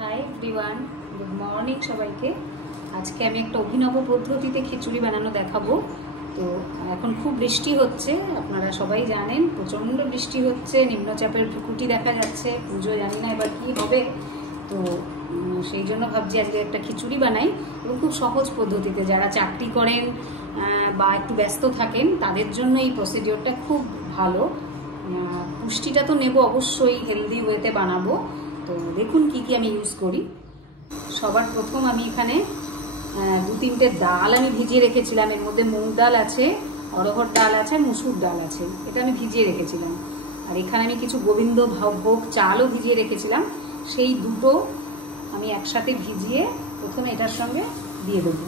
Hi everyone, good morning সবাইকে। আজকে আমি একটা অভিনব পদ্ধতিতে খিচুড়ি বানানো দেখাবো। তো এখন খুব বৃষ্টি হচ্ছে, আপনারা সবাই জানেন প্রচণ্ড বৃষ্টি হচ্ছে, নিম্নচাপের ভ্রুকুটি দেখা যাচ্ছে, পুজো জানি না এবার কী হবে। তো সেই জন্য ভাবছি আজকে একটা খিচুড়ি বানাই এবং খুব সহজ পদ্ধতিতে। যারা চাকরি করেন বা একটু ব্যস্ত থাকেন তাদের জন্য এই প্রসিডিওরটা খুব ভালো। পুষ্টিটা তো নেব অবশ্যই, হেলদি ওয়েতে বানাবো। তো দেখুন কি কি আমি ইউজ করি। সবার প্রথম আমি এখানে 2-3টে ডাল আমি ভিজিয়ে রেখেছিলাম। এর মধ্যে মুগ ডাল আছে, অড়হর ডাল আছে, আর মুসুর ডাল আছে। এটা আমি ভিজিয়ে রেখেছিলাম। আর এখানে আমি কিছু গোবিন্দ ভোগ চালও ভিজিয়ে রেখেছিলাম। সেই দুটো আমি একসাথে ভিজিয়ে প্রথমে এটার সঙ্গে দিয়ে দেবো।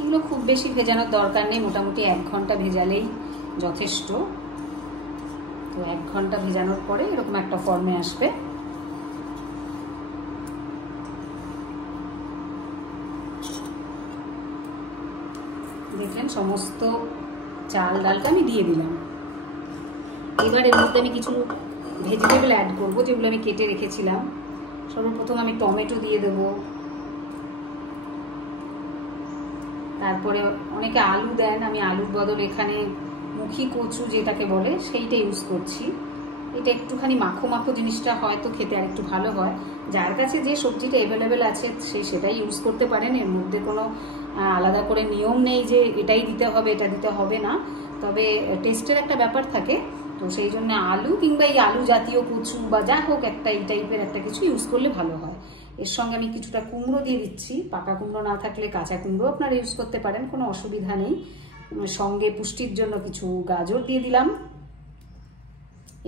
এগুলো খুব বেশি ভেজানোর দরকার নেই, মোটামুটি 1 ঘন্টা ভেজালেই যথেষ্ট। তো 1 ঘন্টা ভেজানোর পরে এরকম একটা ফর্মে আসবে। দেখলেন সমস্ত চাল ডালটা আমি দিয়ে দিলাম। এবার এর মধ্যে আমি কিছু ভেজিটেবল অ্যাড করবো যেগুলো আমি কেটে রেখেছিলাম। সর্বপ্রথম আমি টমেটো দিয়ে দেবো, তারপরে অনেকে আলু দেন, আমি আলুর বদল এখানে মুখী কচু যেটাকে বলে সেইটা ইউজ করছি। এটা একটুখানি মাখো মাখো জিনিসটা হয়তো খেতে আর একটু ভালো হয়। যার কাছে যে সবজিটা অ্যাভেলেবেল আছে সেটাই ইউজ করতে পারেন। এর মধ্যে কোনো আলাদা করে নিয়ম নেই যে এটাই দিতে হবে এটা দিতে হবে না, তবে টেস্টের একটা ব্যাপার থাকে। তো সেই জন্য আলু কিংবা এই আলু জাতীয় কচু বা যা হোক একটা এই টাইপের একটা কিছু ইউজ করলে ভালো হয়। এর সঙ্গে আমি কিছুটা কুমড়ো দিয়ে দিচ্ছি। পাকা কুমড়ো না থাকলে কাঁচা কুমড়ো আপনারা ইউজ করতে পারেন, কোনো অসুবিধা নেই। সঙ্গে পুষ্টির জন্য কিছু গাজর দিয়ে দিলাম।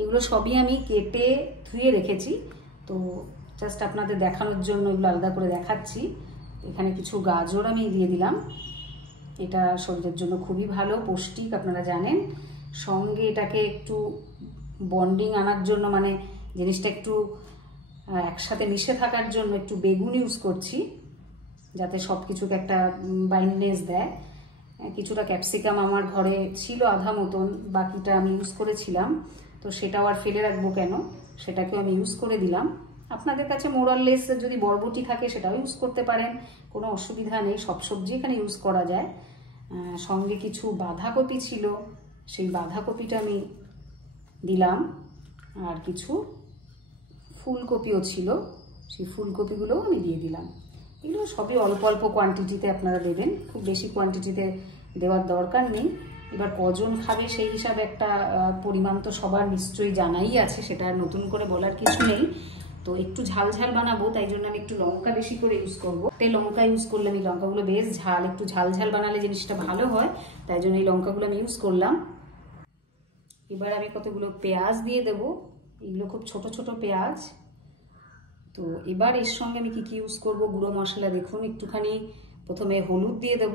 এগুলো সবই আমি কেটে ধুয়ে রেখেছি, তো জাস্ট আপনাদের দেখানোর জন্য এগুলো আলাদা করে দেখাচ্ছি। এখানে কিছু গাজর আমি দিয়ে দিলাম। এটা শরীরের জন্য খুবই ভালো, পৌষ্টিক, আপনারা জানেন। সঙ্গে এটাকে একটু বন্ডিং আনার জন্য, মানে জিনিসটা একটু একসাথে মিশে থাকার জন্য একটু বেগুন ইউজ করছি, যাতে সব কিছুকে একটা বাইন্ডনেস দেয়। কিছুটা ক্যাপসিকাম আমার ঘরে ছিল আধা মতন, বাকিটা আমি ইউজ করেছিলাম। তো সেটাও আর ফেলে রাখবো কেন, সেটাকেও আমি ইউজ করে দিলাম। আপনাদের কাছে মোরাললেস যদি বরবটি থাকে সেটাও ইউজ করতে পারেন, কোনো অসুবিধা নেই। সব সবজি এখানে ইউজ করা যায়। সঙ্গে কিছু বাঁধাকপি ছিল, সেই বাঁধাকপিটা আমি দিলাম। আর কিছু ফুলকপিও ছিল, সেই ফুলকপিগুলোও আমি দিয়ে দিলাম। এগুলো সবই অল্প অল্প কোয়ান্টিটিতে আপনারা দেবেন, খুব বেশি কোয়ান্টিটিতে দেওয়ার দরকার নেই। এবার কজন খাবে সেই হিসাবে একটা পরিমাণ তো সবার নিশ্চয়ই জানাই আছে, সেটা নতুন করে বলার কিছু নেই। তো একটু ঝাল ঝাল বানাবো, তাই জন্য আমি একটু লঙ্কা বেশি করে ইউজ করবো। লঙ্কা ইউজ করলে আমি লঙ্কাগুলো বেশ ঝাল, একটু ঝাল ঝাল বানালে জিনিসটা ভালো হয়, তাই জন্য এই লঙ্কাগুলো আমি ইউজ করলাম। এবার আমি কতগুলো পেঁয়াজ দিয়ে দেবো, এগুলো খুব ছোট ছোট পেঁয়াজ। তো এবার এর সঙ্গে আমি কি কি ইউজ করব, গুঁড়ো মশলা দেখুন। একটুখানি প্রথমে হলুদ দিয়ে দেব,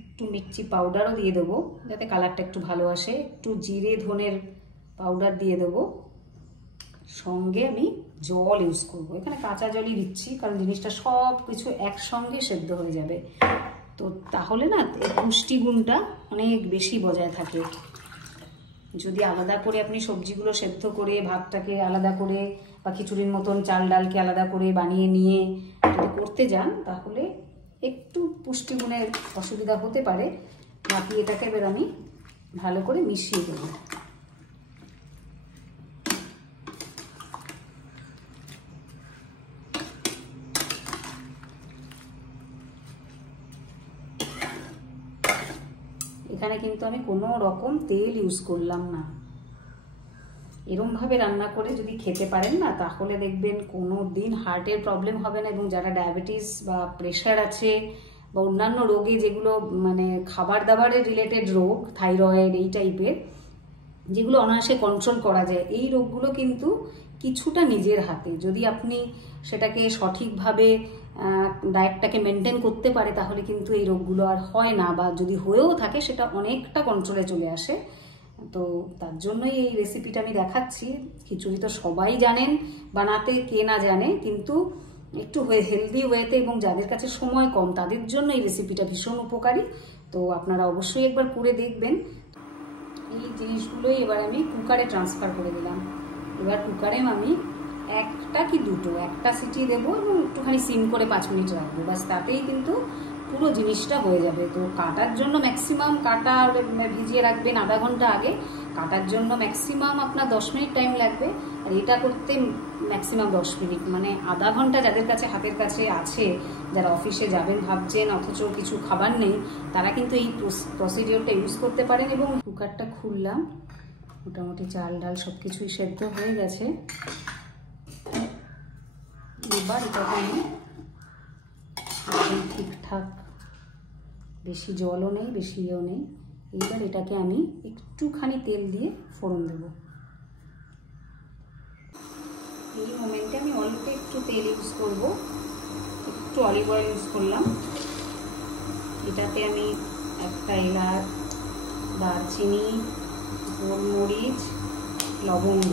একটু মির্চি পাউডারও দিয়ে দেবো যাতে কালারটা একটু ভালো আসে। একটু জিরে ধনের পাউডার দিয়ে দেবো। সঙ্গে আমি জল ইউজ করব, এখানে কাঁচা জলই দিচ্ছি কারণ জিনিসটা সব কিছু একসঙ্গে সেদ্ধ হয়ে যাবে। তো তাহলে না এই পুষ্টিগুণটা অনেক বেশি বজায় থাকে। যদি আলাদা করে আপনি সবজিগুলো সেদ্ধ করে ভাতটাকে আলাদা করে বা খিচুড়ির মতন চাল ডালকে আলাদা করে বানিয়ে নিয়ে যদি করতে যান তাহলে একটু পুষ্টিগুণের অসুবিধা হতে পারে। বাকি এটাকে এবার আমি ভালো করে মিশিয়ে দেবো। এখানে কিন্তু আমি কোনো রকম তেল ইউজ করলাম না। এরমভাবে রান্না করে যদি খেতে পারেন না, তাহলে দেখবেন কোনো দিন হার্টের প্রবলেম হবে না। এবং যারা ডায়াবেটিস বা প্রেশার আছে বা অন্যান্য রোগে, যেগুলো মানে খাবার দাবারের রিলেটেড রোগ, থাইরয়েড এই টাইপের, যেগুলো অনায়াসে কন্ট্রোল করা যায়, এই রোগগুলো কিন্তু কিছুটা নিজের হাতে, যদি আপনি সেটাকে সঠিকভাবে ডায়েটটাকে মেনটেন করতে পারে, তাহলে কিন্তু এই রোগগুলো আর হয় না, বা যদি হয়েও থাকে সেটা অনেকটা কন্ট্রোলে চলে আসে। তো তার জন্যই এই রেসিপিটা আমি দেখাচ্ছি। খিচুড়ি তো সবাই জানেন বানাতে, কে না জানে, কিন্তু একটু হেলদি ওয়েতে এবং যাদের কাছে সময় কম তাদের জন্য এই রেসিপিটা ভীষণ উপকারী। তো আপনারা অবশ্যই একবার করে দেখবেন। এই জিনিসগুলোই এবার আমি কুকারে ট্রান্সফার করে দিলাম। এবার কুকারে আমি একটা কি দুটো, একটা সিটি দেবো এবং একটুখানি সিম করে 5 মিনিট রাখবো, বাস তাতেই কিন্তু পুরো জিনিসটা হয়ে যাবে। তো কাটার জন্য ম্যাক্সিমাম কাটা ভিজিয়ে রাখবেন আধা ঘন্টা আগে, কাটার জন্য ম্যাক্সিমাম আপনার 10 মিনিট টাইম লাগবে, আর এটা করতে ম্যাক্সিমাম 10 মিনিট, মানে আধা ঘন্টা যাদের কাছে হাতের কাছে আছে, যারা অফিসে যাবেন ভাবছেন অথচ কিছু খাবার নেই, তারা কিন্তু এই প্রসিডিওরটা ইউজ করতে পারেন। এবং কুকারটা খুললাম, মোটামুটি চাল ডাল সব কিছুই সেদ্ধ হয়ে গেছে। এবার এটাকে আমি ঠিকঠাক, বেশি জলও নেই বেশি ইয়েও নেই, এবার এটাকে আমি একটুখানি তেল দিয়ে ফোড়ন দেব। এই মোমেন্টে আমি অল্প একটু তেল ইউজ করব, একটু অলিভ অয়েল ইউজ করলাম। এটাতে আমি একটা এলাচ, দারচিনি, গোলমরিচ, লবঙ্গ,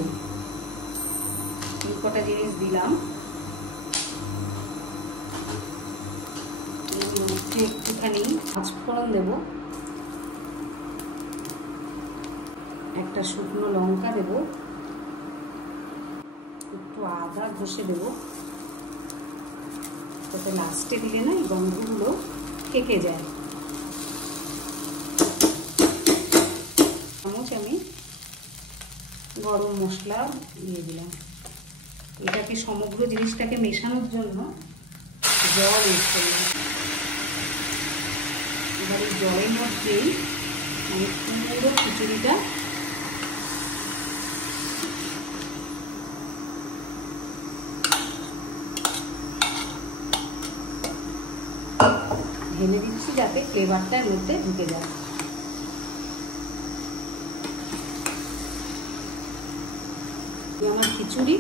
এই কটা জিনিস দিলাম। এর মধ্যে একটুখানি পাঁচফোড়ন দেব, একটা শুকনো লঙ্কা দেব, একটু আদা ঘষে দেব, যাতে লাস্টে দিলে না এই গন্ধগুলো থেকে যায়। চামচ আমি গরম মশলা দিয়ে দিলাম। এটাকে সমগ্র জিনিসটাকে মেশানোর জন্য জল ইউজ করলাম। এবার এই জলের মধ্যেই আমি পুরো খিচুড়িটা ঢেলে দিচ্ছি যাতে ফ্লেভারটা এর মধ্যে ঢুকে যায়। আমার খিচুড়ি